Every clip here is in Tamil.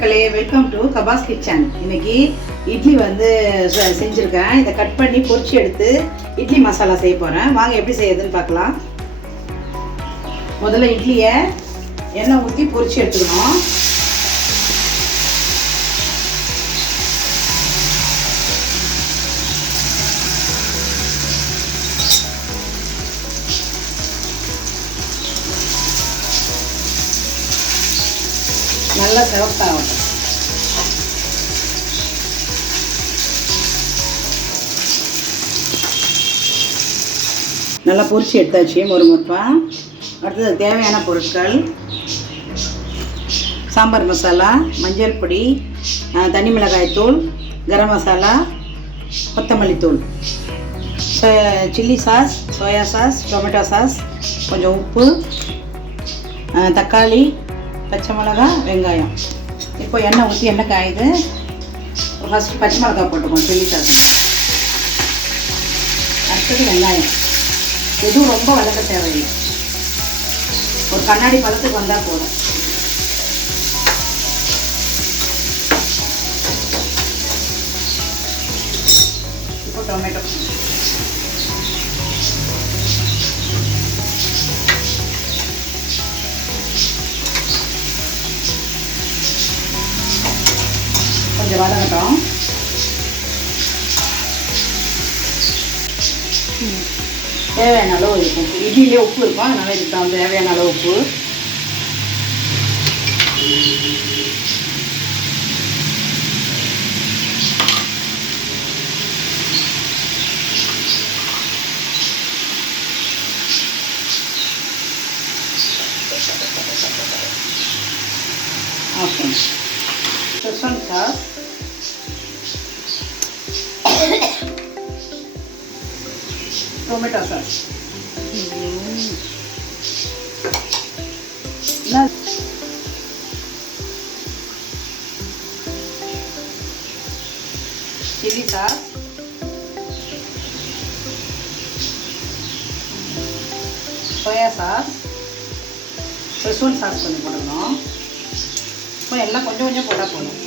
Welcome to கபாஸ் kitchen. இன்னைக்கு இட்லி செஞ்சுருக்கேன். இதை கட் பண்ணி பொரிச்சு எடுத்து இட்லி மசாலா செய்ய போகிறேன். வாங்க எப்படி செய்யறதுன்னு பார்க்கலாம். முதல்ல இட்லியை எண்ணெய் ஊற்றி பொரிச்சு எடுத்துக்கணும். நல்லா சிவப்பாகட்டும். நல்லா பொரிச்சு எடுத்தாச்சு முறுமுறுப்பா. அடுத்தது தேவையான பொருட்கள்: சாம்பார் மசாலா, மஞ்சள் பொடி, தனி மிளகாய் தூள், கரம் மசாலா, கொத்தமல்லி தூள், chilli sauce, soya sauce, tomato sauce, கொஞ்சம் உப்பு, தக்காளி, பச்சை மிளகா, வெங்காயம். இப்போ எண்ணெய் ஊற்றி எண்ணெய் காயுது. ஃபஸ்ட்டு பச்சை மிளகா போட்டுக்கோம் சில்லி சாஸ். அடுத்தது வெங்காயம். எதுவும் ரொம்ப வதக்க தேவையில்லை, ஒரு கண்ணாடி பழத்துக்கு வந்தால் போதும். இப்போ டொமேட்டோ. கொஞ்சம் வதங்கட்டும். தேவையான அளவு இருக்கும். இட்லியிலே உப்பு இருக்கும், அதனால இதுக்கு தேவையான அளவு உப்பு. Okay, schezwan sauce, tomato sauce, chilli sauce, soya sauce, schezwan sauce கொஞ்சம் போடணும். இப்போ எல்லாம் கொஞ்சம் கொஞ்சம் போட்டால் போதும்.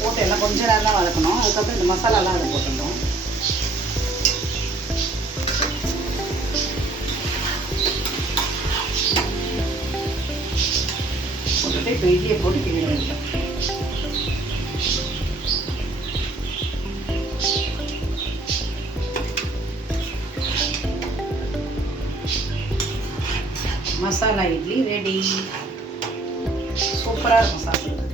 போட்டு எல்லாம் கொஞ்சம் நேரம் தான் வதக்கணும். அதுக்கப்புறம் இந்த மசாலாலாம் அதை போட்டுடணும். போட்டுட்டு இப்போ இட்லியை போட்டு கிண்ட வேண்டியது. மசாலா இட்லி ரெடி. சூப்பராக இருக்கும் சாப்பிட்றது.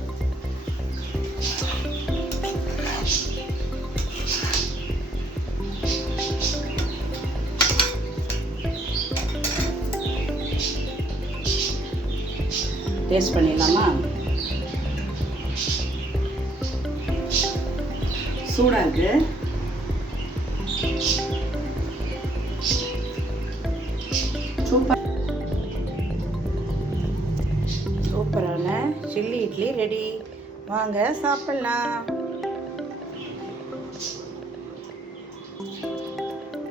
டேஸ்ட் பண்ணிடலாமா? சூடாக இருக்கு. சூப்பரான சில்லி இட்லி ரெடி. வாங்க சாப்பிடலாம்.